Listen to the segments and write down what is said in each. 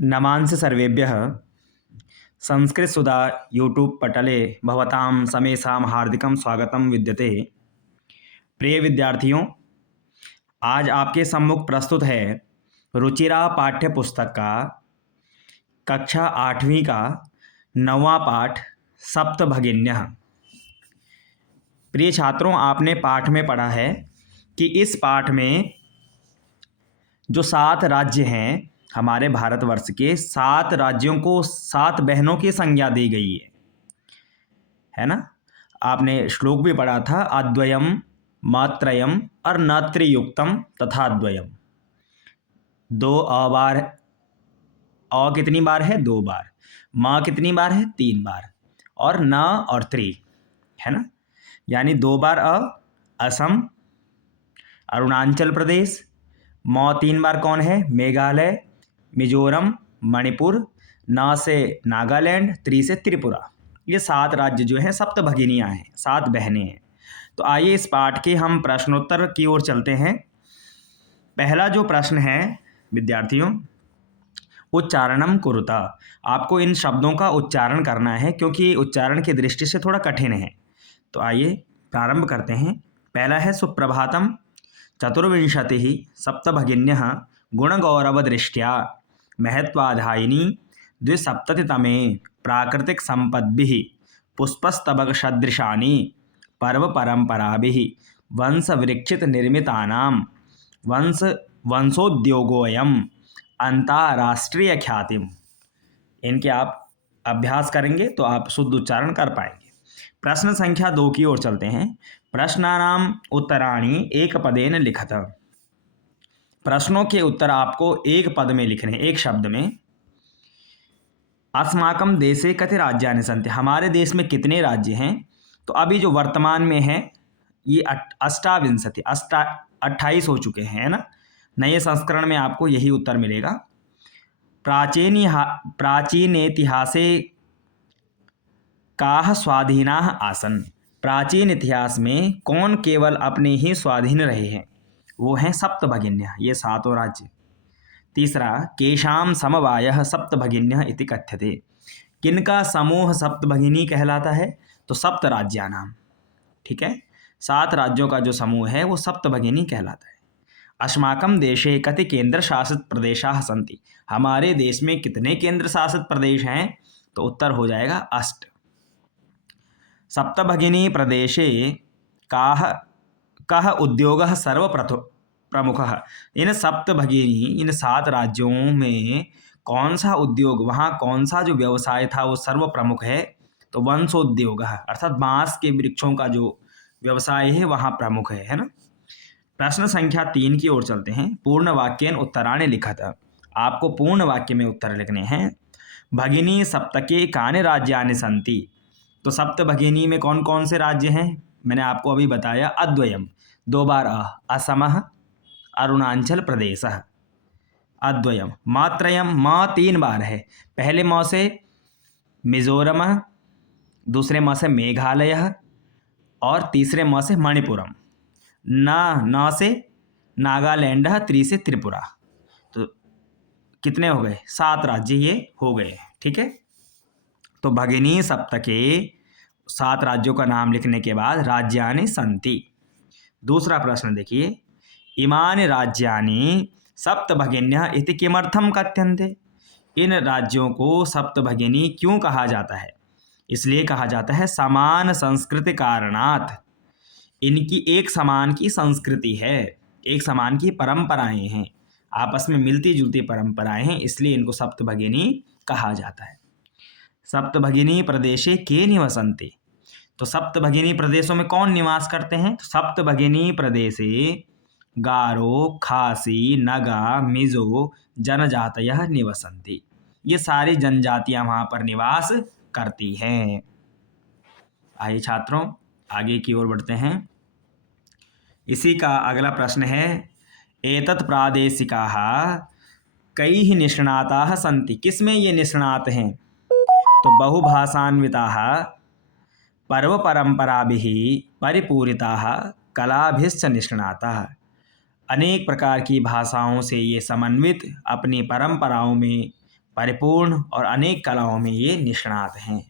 नमांसि सर्वेभ्यः संस्कृतसुधा यूट्यूब पटले भवतां समेषां हार्दिकं स्वागतं विद्यते। प्रिय विद्यार्थियों, आज आपके सम्मुख प्रस्तुत है रुचिरा पाठ्य पुस्तक का कक्षा 8वीं का 9वां पाठ सप्तभगिन्यः। प्रिय छात्रों, आपने पाठ में पढ़ा है कि इस पाठ में जो 7 राज्य हैं हमारे भारतवर्ष के, 7 राज्यों को 7 बहनों की संज्ञा दी गई है ना। आपने श्लोक भी पढ़ा था, अद्वयम मात्रयम और नत्रियुक्तम तथा द्वयम। 2 अ बार, अ कितनी बार है? 2 बार। म कितनी बार है? 3 बार। और न और त्रि, है ना। यानी 2 बार अ, असम, अरुणाचल प्रदेश। म 3 बार कौन है? मेघालय, मिजोरम, मणिपुर। न से नागालैंड, त्रि से त्रिपुरा। ये 7 राज्य जो हैं सप्त भगिनियाँ हैं, 7 बहनें हैं। तो आइए इस पाठ के हम प्रश्नोत्तर की ओर चलते हैं। पहला जो प्रश्न है विद्यार्थियों, उच्चारणम कुरुता। आपको इन शब्दों का उच्चारण करना है क्योंकि उच्चारण की दृष्टि से थोड़ा कठिन है। तो आइए प्रारंभ करते हैं। पहला है सुप्रभातम चतुर्विंशतिः सप्तभगिन्यः गुणगौरवदृष्ट्या महत्वाधायिनी द्विसप्ततितमे प्राकृतिकसम्पद्भिः पुष्पस्तबकसदृशानि पर्वपरम्पराभिः वंशवृक्षितनिर्मितानां वंशोद्योगोऽयम् अंतर्राष्ट्रीय ख्यातिम। इनके आप अभ्यास करेंगे तो आप शुद्ध उच्चारण कर पाएंगे। प्रश्न संख्या 2 की ओर चलते हैं। प्रश्नानाम उत्तराणि एक पदेन लिखत। प्रश्नों के उत्तर आपको एक पद में लिखने, एक शब्द में। अस्माकं देशे कति राज्यानि सन्ति। हमारे देश में कितने राज्य हैं? तो अभी जो वर्तमान में है ये 28 हो चुके हैं, है ना। नए संस्करण में आपको यही उत्तर मिलेगा। प्राचीनेतिहासे काः स्वाधीनाः आसन्। प्राचीन इतिहास में कौन केवल अपने ही स्वाधीन रहे हैं? वो हैं सप्तभगिन्यः, ये 7 राज्य। तीसरा, केशाम समवायः सप्तभगिन्यः इति कथ्यते। किनका समूह सप्तभगिनी कहलाता है? तो सप्त राज्यानाम। ठीक है, 7 राज्यों का जो समूह है वो सप्तभगिनी कहलाता है। अस्माकं देशे कति केंद्र शासित प्रदेशाः सन्ति। हमारे देश में कितने केंद्र शासित प्रदेश हैं? तो उत्तर हो जाएगा 8। सप्तभगिनी प्रदेशे कः उद्योगः सर्वप्रमुखः। इन सप्तभगिनी, इन 7 राज्यों में कौन सा उद्योग, वहाँ कौन सा जो व्यवसाय था वो सर्वप्रमुख है? तो वंशोद्योग, अर्थात बांस के वृक्षों का जो व्यवसाय है वहाँ प्रमुख है ना। प्रश्न संख्या 3 की ओर चलते हैं। पूर्ण वाक्येन उत्तराणि लिखत। आपको पूर्ण वाक्य में उत्तर लिखने हैं। भगिनी सप्तके कानि राज्यानि सन्ति। तो सप्त भगिनी में कौन कौन से राज्य हैं? मैंने आपको अभी बताया। अद्वयम 2 बार अ, असमः, अरुणाचल प्रदेशः। अद्वयम। मात्रयम, म 3 बार है। पहले म से मिजोरम, दूसरे म से मेघालय और तीसरे म से मणिपुरम। न से नागालैंड, त्रि से त्रिपुरा। तो कितने हो गए? 7 राज्य ये हो गए। ठीक है, तो भगिनी सप्तके 7 राज्यों का नाम लिखने के बाद राज्यानि सन्ति। दूसरा प्रश्न देखिए, इमानि राज्यानि सप्तभगिन्यः इति किमर्थं कथ्यन्ते। इन राज्यों को सप्तभगिनी क्यों कहा जाता है? इसलिए कहा जाता है समान संस्कृति कारणात्। इनकी एक समान की संस्कृति है, एक समान की परंपराएं हैं, आपस में मिलती जुलती परंपराएं हैं, इसलिए इनको सप्तभगिनी कहा जाता है। सप्तभगिनी प्रदेशे के निवसन्ति। तो सप्तभगिनी प्रदेशों में कौन निवास करते हैं? तो सप्तभगिनी प्रदेशे गारो, खासी, नगा, मिजो जनजातयः निवसन्ति। ये सारी जनजातियां वहां पर निवास करती हैं। आइए छात्रों आगे की ओर बढ़ते हैं। इसी का अगला प्रश्न है, एतत् प्रादेशिकाः कैः निष्णाताः सन्ति। किसमें ये निष्णात हैं? तो बहुभाषान्विताः, पर्वपरम्पराभिः परिपूरिताः, कलाभिश्च निष्णाताः। अनेक प्रकार की भाषाओं से ये समन्वित, अपनी परंपराओं में परिपूर्ण और अनेक कलाओं में ये निष्णात हैं।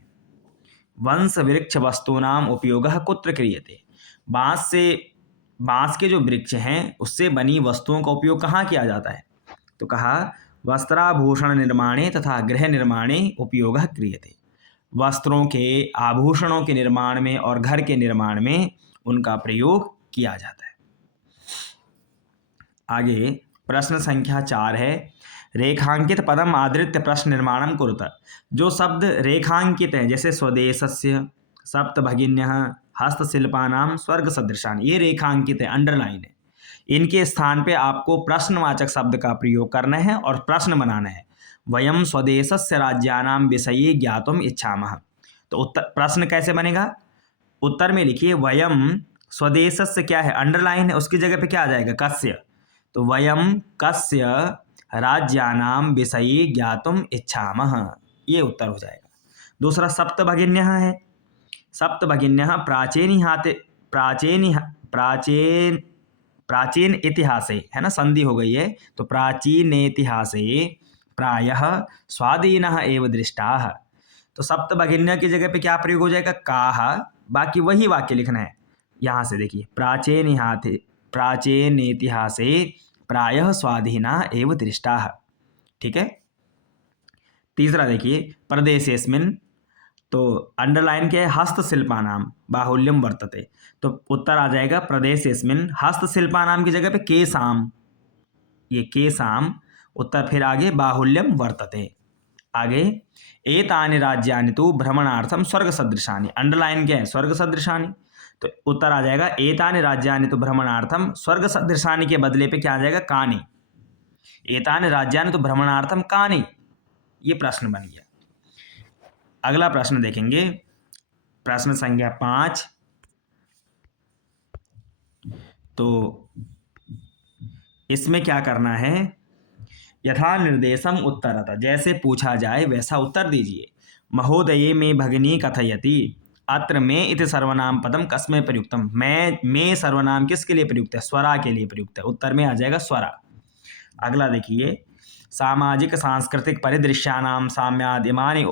वंश वृक्ष वस्तूनाम उपयोगः कुत्र क्रियते। बांस के जो वृक्ष हैं उससे बनी वस्तुओं का उपयोग कहाँ किया जाता है? तो कहा वस्त्राभूषण निर्माणे तथा गृह निर्माणे उपयोगः क्रियते। वस्त्रों के आभूषणों के निर्माण में और घर के निर्माण में उनका प्रयोग किया जाता है। आगे प्रश्न संख्या 4 है, रेखांकित पदम आदृत्य प्रश्न निर्माणम कुरुत। जो शब्द रेखांकित हैं जैसे स्वदेशस्य, सप्तभगिन्यः, हस्तशिल्पानाम, स्वर्ग सदृशान, ये रेखांकित है, अंडरलाइन है। इनके स्थान पे आपको प्रश्नवाचक शब्द का प्रयोग करना है और प्रश्न बनाना है। वयम स्वदेशस्य राज्यानाम विषये ज्ञातुम इच्छामः। तो उत्तर प्रश्न कैसे बनेगा? उत्तर में लिखिए वयम स्वदेशस्य क्या है, अंडरलाइन है, उसकी जगह पे क्या आ जाएगा? कस्य। तो वयम कस्य राज्यानाम विषये ज्ञातुम इच्छामः, ये उत्तर हो जाएगा। दूसरा सप्तभगिन्यः है। सप्तभगिन्यः प्राचीन इतिहासे, है ना, संधि हो गई है, तो प्राचीन इतिहासे प्रायः स्वाधीनः एव दृष्टाः। तो सप्तभगिन्य की जगह पे क्या प्रयोग हो जाएगा? काह। बाकी वही वाक्य लिखना है। यहाँ से देखिए प्राचीन इतिहासे प्रायः स्वाधीना एव दृष्टाः। ठीक है। तीसरा देखिए प्रदेशेस्मिन्, तो अंडरलाइन के हस्तशिल्पानाम बाहुल्यम वर्तते। तो उत्तर आ जाएगा प्रदेशेस्मिन् हस्तशिल्पानाम की जगह पे केसाम, ये केसाम, उत्तर फिर आगे बाहुल्यम वर्तते। आगे एतानि राज्यानि तु भ्रमणार्थम स्वर्ग सदृशानि, अंडरलाइन के हैं स्वर्ग सदृशानि, तो उत्तर आ जाएगा एतानि राज्यानि तु भ्रमणार्थम, स्वर्ग सदृशानि के बदले पे क्या आ जाएगा? कानि। एतानि राज्यानि तु भ्रमणार्थम कानि, ये प्रश्न बन गया। अगला प्रश्न देखेंगे, प्रश्न संख्या 5। तो इसमें क्या करना है? यथा निर्देशम उत्तरतः, जैसे पूछा जाए वैसा उत्तर दीजिए। महोदये में भगिनी कथयति, अत्र में इति सर्वनाम पदम कस्मै प्रयुक्तम। में सर्वनाम किसके लिए प्रयुक्त है? स्वरा के लिए प्रयुक्त है। उत्तर में आ जाएगा स्वरा। अगला देखिए, सामाजिक सांस्कृतिक परिदृश्यानाम साम्याद् इमानि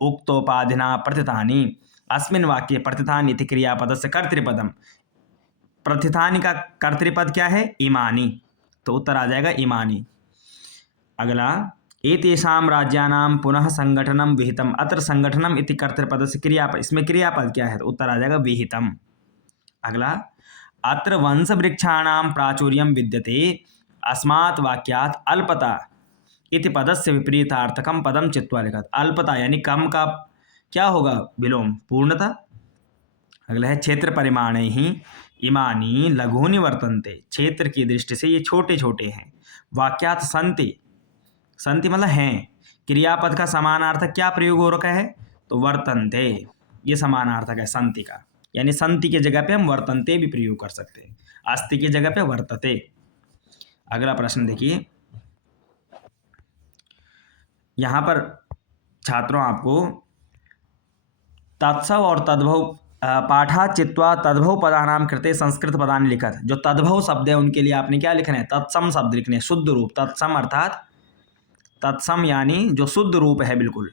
उक्तोपाधिना प्रथितानि। अस्मिन् वाक्ये प्रथितानि इति क्रियापदस्य कर्तृपदम। प्रथितानि का कर्तृपद क्या है? इमानि, तो उत्तर आ जाएगा इमानि। अगला एतेषां राज्यानां पुनः संगठनम विहितम, अत्र संगठनम इति कर्तृपदस्य क्रियापद, इसमें क्रियापद क्या है? तो उत्तर आ जाएगा विहितम। अगला अत्र वंशवृक्षाणां प्राचुर्यं विद्यते, अस्मात् वाक्यात् अल्पता इति पदस्य विपरीतार्थकम पदम चित्वा लिखत। अल्पता यानी कम का क्या होगा? विलोम, पूर्णता। अगला है क्षेत्र परिमाणे ही इमानी लघूनि वर्तन्ते, क्षेत्र की दृष्टि से ये छोटे छोटे हैं। वाक्यात् संति, संति मतलब हैं, क्रियापद का समानार्थक क्या प्रयोग हो रखा है? तो वर्तन्ते, ये समानार्थक है संति का, यानी संति की जगह पे हम वर्तन्ते भी प्रयोग कर सकते हैं, अस्ति की जगह पे वर्तते। अगला प्रश्न देखिए, यहाँ पर छात्रों आपको तत्सव और तद्भव पाठा चित्वा तद्भव पदानाम कृते संस्कृत पदानि लिखत। जो तद्भव शब्द है उनके लिए आपने क्या लिखना है? तत्सम शब्द लिखने हैं, शुद्ध रूप। तत्सम अर्थात तत्सम यानी जो शुद्ध रूप है, बिल्कुल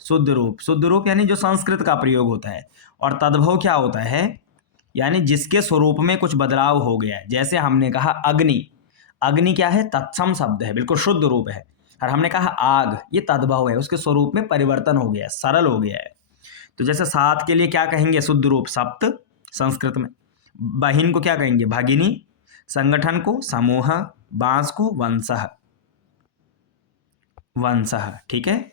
शुद्ध रूप। शुद्ध रूप यानी जो संस्कृत का प्रयोग होता है। और तद्भव क्या होता है? यानी जिसके स्वरूप में कुछ बदलाव हो गया है। जैसे हमने कहा अग्नि, अग्नि क्या है? तत्सम शब्द है, बिल्कुल शुद्ध रूप है। और हमने कहा आग, ये तद्भव है, उसके स्वरूप में परिवर्तन हो गया है, सरल हो गया है। तो जैसे सात के लिए क्या कहेंगे? शुद्ध रूप सप्त संस्कृत में। बहिन को क्या कहेंगे? भगिनी। संगठन को समूह। बांस को वंशः, वंशः। ठीक है।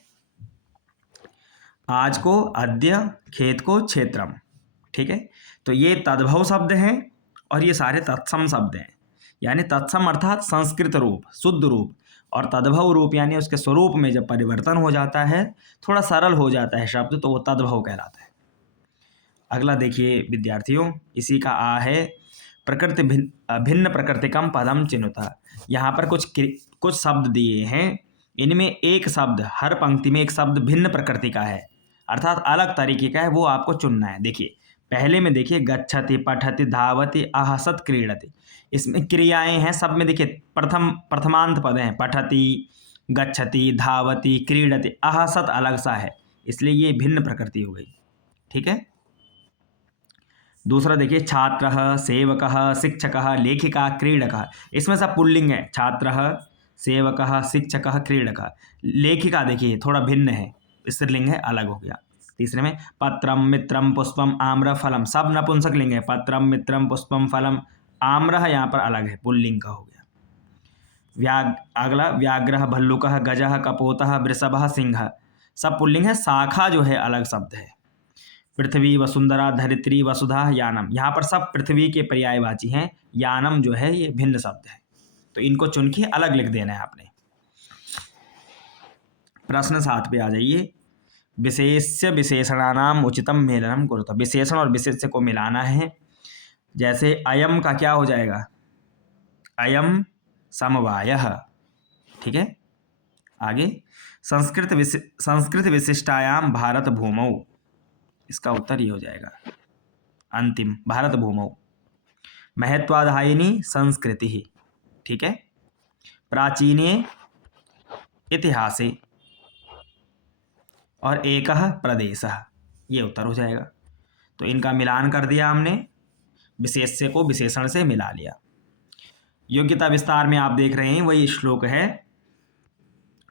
आज को अद्य, खेत को क्षेत्रम। ठीक है। तो ये तद्भव शब्द हैं और ये सारे तत्सम शब्द हैं। यानी तत्सम अर्थात संस्कृत रूप, शुद्ध रूप, और तद्भव रूप यानी उसके स्वरूप में जब परिवर्तन हो जाता है, थोड़ा सरल हो जाता है शब्द, तो वो तद्भव कहलाता है। अगला देखिए विद्यार्थियों, इसी का आ है प्रकृति भिन्न प्रकृतिकम पदम चिन्हता। यहाँ पर कुछ शब्द दिए हैं, इनमें एक शब्द, हर पंक्ति में एक शब्द भिन्न प्रकृति का है, अर्थात अलग तरीके का है, वो आपको चुनना है। देखिए पहले में देखिए गच्छति, पठति, धावति, आहसत, क्रीडति, इसमें क्रियाएं हैं सब में। देखिए प्रथमांत पद हैं, पठति, गच्छति, धावति, क्रीडति। अह सत अलग सा है, इसलिए ये भिन्न प्रकृति हो गई। ठीक है। दूसरा देखिए, छात्रः, सेवकः, शिक्षकः, लेखिका, क्रीडकः। इसमें सब पुल्लिंग है। छात्रः, सेवकः, शिक्षकः, क्रीडकः। लेखिका देखिए थोड़ा भिन्न है, स्त्रीलिंग है, अलग हो गया। तीसरे में पत्रम, मित्रम, पुष्पम, आम्र, फलम। सब नपुंसक लिंग है। पत्रम, मित्रम, पुष्पम, फलम। आम्र यहाँ पर अलग है, पुल्लिंग का हो गया। अगला व्याघ्रः, भल्लुकः, गजः, कपोतः, वृषभः, सिंह। सब पुल्लिंग है। शाखा जो है अलग शब्द है। पृथ्वी, वसुंधरा, धरित्री, वसुधा, यानम। यहाँ पर सब पृथ्वी के पर्यायवाची हैं। यानम जो है ये भिन्न शब्द है, तो इनको चुन के अलग लिख देना है आपने। प्रश्न 7 पे आ जाइए। विशेष्य विशेषणानाम उचितम मेलनम कुरुत। विशेषण और विशेष्य को मिलाना है। जैसे अयम का क्या हो जाएगा? अयम समवायः। ठीक है। आगे संस्कृत विशिष्टायाम भारत भूमौ। इसका उत्तर ये हो जाएगा अंतिम, भारत भूमौ। महत्वाधायिनी संस्कृति। ठीक है। प्राचीने इतिहासे और एकः प्रदेशः, ये उत्तर हो जाएगा। तो इनका मिलान कर दिया हमने, विशेष्य को विशेषण से मिला लिया। योग्यता विस्तार में आप देख रहे हैं वही श्लोक है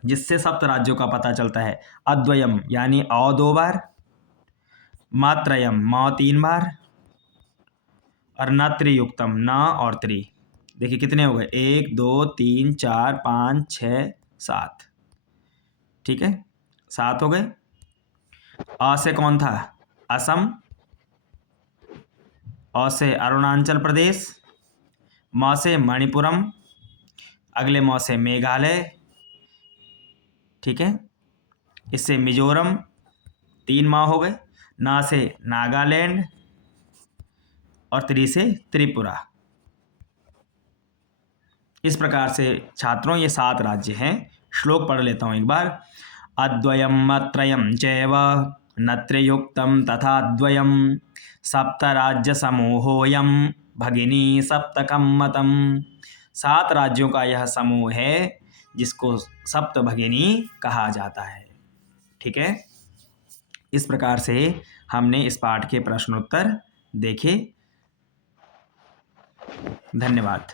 जिससे सप्त राज्यों का पता चलता है। अद्वयम यानी अ 2 बार, मात्रयम म 3 बार, और न त्रियुक्तम न और त्रि। देखिए कितने हो गए? 1 2 3 4 5 6 7। ठीक है, 7 हो गए। अ से कौन था? असम। अ से अरुणाचल प्रदेश। म से मणिपुरम। अगले म से मेघालय। ठीक है, इससे मिजोरम। 3 माह हो गए। ना से नागालैंड और त्रि से त्रिपुरा। इस प्रकार से छात्रों ये 7 राज्य हैं। श्लोक पढ़ लेता हूँ एक बार। अद्वयम अत्रयम चैव न त्रियुक्तम तथा द्वयम सप्त राज्य समूहोयम भगिनी सप्तकम मतम। 7 राज्यों का यह समूह है जिसको सप्त भगिनी कहा जाता है। ठीक है। इस प्रकार से हमने इस पाठ के प्रश्नोत्तर देखे। धन्यवाद।